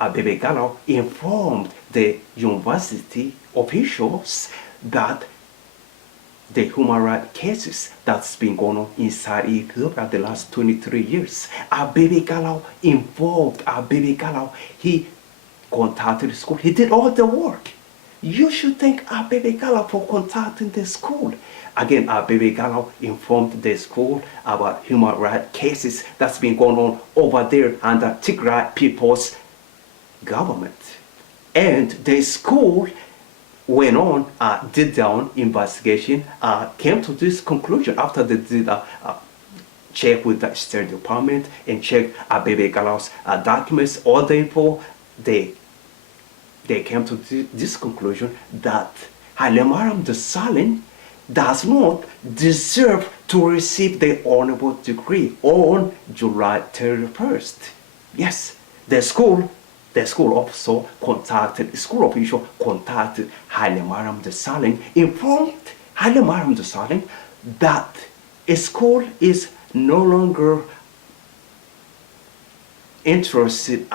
Abebe Gellaw informed the university officials that the human rights cases that's been going on inside Ethiopia the last 23 years. Abebe Gellaw involved. Abebe Gellaw, he contacted the school. He did all the work. You should thank Abebe Gellaw for contacting the school. Again, Abebe Gellaw informed the school about human rights cases that's been going on over there under Tigray people's government. And the school went on, did their own investigation, came to this conclusion after they did check with the State Department and check Abebe Gellaw's documents, all the info. They came to this conclusion that Haile Mariam Desalegn does not deserve to receive the honorable degree on July 31st. Yes, the school also contacted, the school official contacted Haile Mariam Desalegn, informed Haile Mariam Desalegn that a school is no longer interested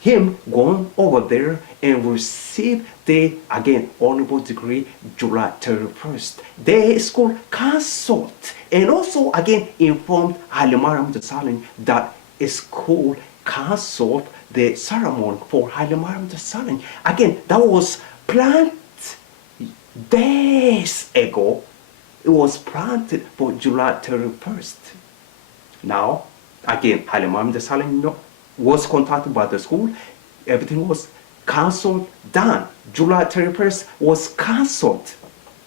him going over there and receive the, again, honorable degree July 31st. The school cancelled and also again informed Haile Mariam Desalegn that a school cancelled the ceremony for Haile Mariam Desalegn. Again, that was planned days ago. It was planned for July 31st. Now, again, Haile Mariam Desalegn was contacted by the school. Everything was cancelled, done. July 31st was cancelled.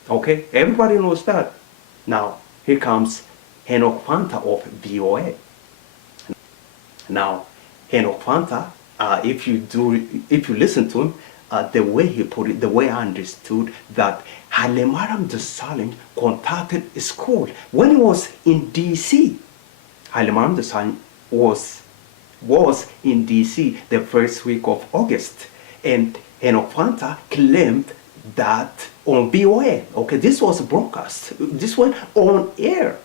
Okay, everybody knows that. Now, here comes Henkoo Fantaa of VOA. Now, Henkoo Fantaa, if you listen to him, the way he put it, the way I understood that Haile Mariam Desalegn contacted a school when he was in DC. Haile Mariam Desalegn was in DC the first week of August, and Henkoo Fantaa claimed that on VOA, okay, this was broadcast, this went on air,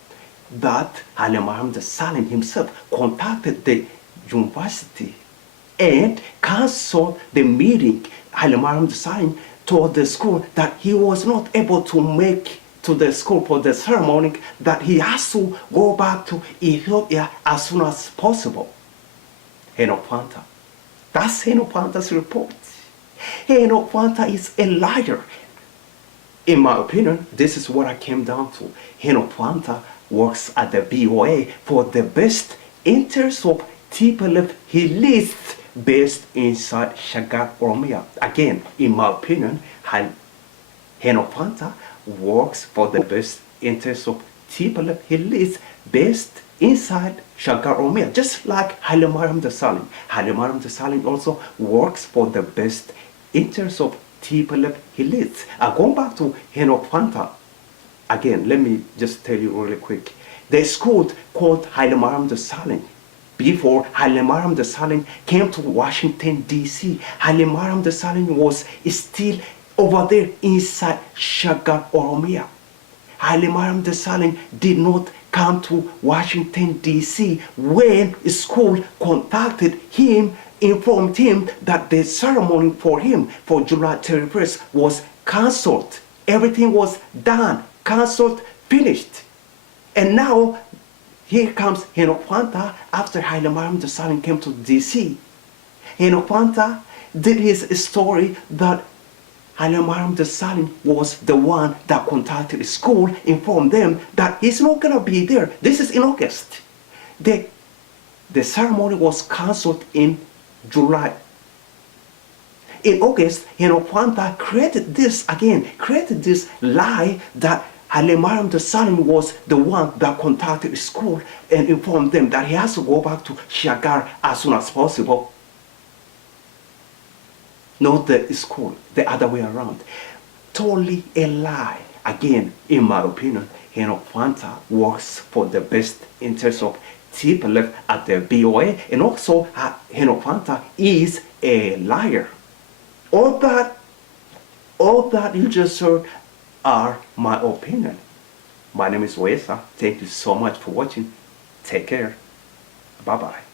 that Haile Mariam Desalegn himself contacted the university and cancelled the meeting. Haile Mariam Desalegn told the school that he was not able to make to the school for the ceremony, that he has to go back to Ethiopia as soon as possible. Henkoo Fantaa. That's Henkoo Fantaa's report. Henkoo Fantaa is a liar. In my opinion, this is what I came down to. Henkoo Fantaa works at the VOA for the best interests of TPLF. He lives based inside Shagar, Oromia. Again, in my opinion, Henkoo Fantaa works for the best interests of TPLF. He lives based inside Shagar, Oromia, just like Haile Mariam Desalegn. Haile Mariam Desalegn also works for the best interests of TPLF. He lives. Going back to Henkoo Fantaa, again, let me just tell you really quick. The school called Haile Mariam Desalegn before Haile Mariam Desalegn came to Washington, D.C. Haile Mariam Desalegn was still over there inside Shagar, Oromia. Haile Mariam Desalegn did not come to Washington, D.C. when school contacted him, informed him that the ceremony for him for July 31st was cancelled. Everything was done, cancelled, finished. And now, here comes Henkoo Fantaa after Haile Mariam Desalegn came to D.C. Henkoo Fantaa did his story that Haile Mariam Desalegn was the one that contacted the school, informed them that he's not going to be there. This is in August. The ceremony was cancelled in July. In August, Henkoo Fantaa created this lie that Haile Mariam Desalegn was the one that contacted the school and informed them that he has to go back to Shagar as soon as possible. Not the school, the other way around. Totally a lie. Again, in my opinion, Henkoo Fantaa works for the best interest of TPLF at the VOA, and also Henkoo Fantaa is a liar. All that you just heard are my opinion. My name is Wesa. Thank you so much for watching. Take care. Bye-bye.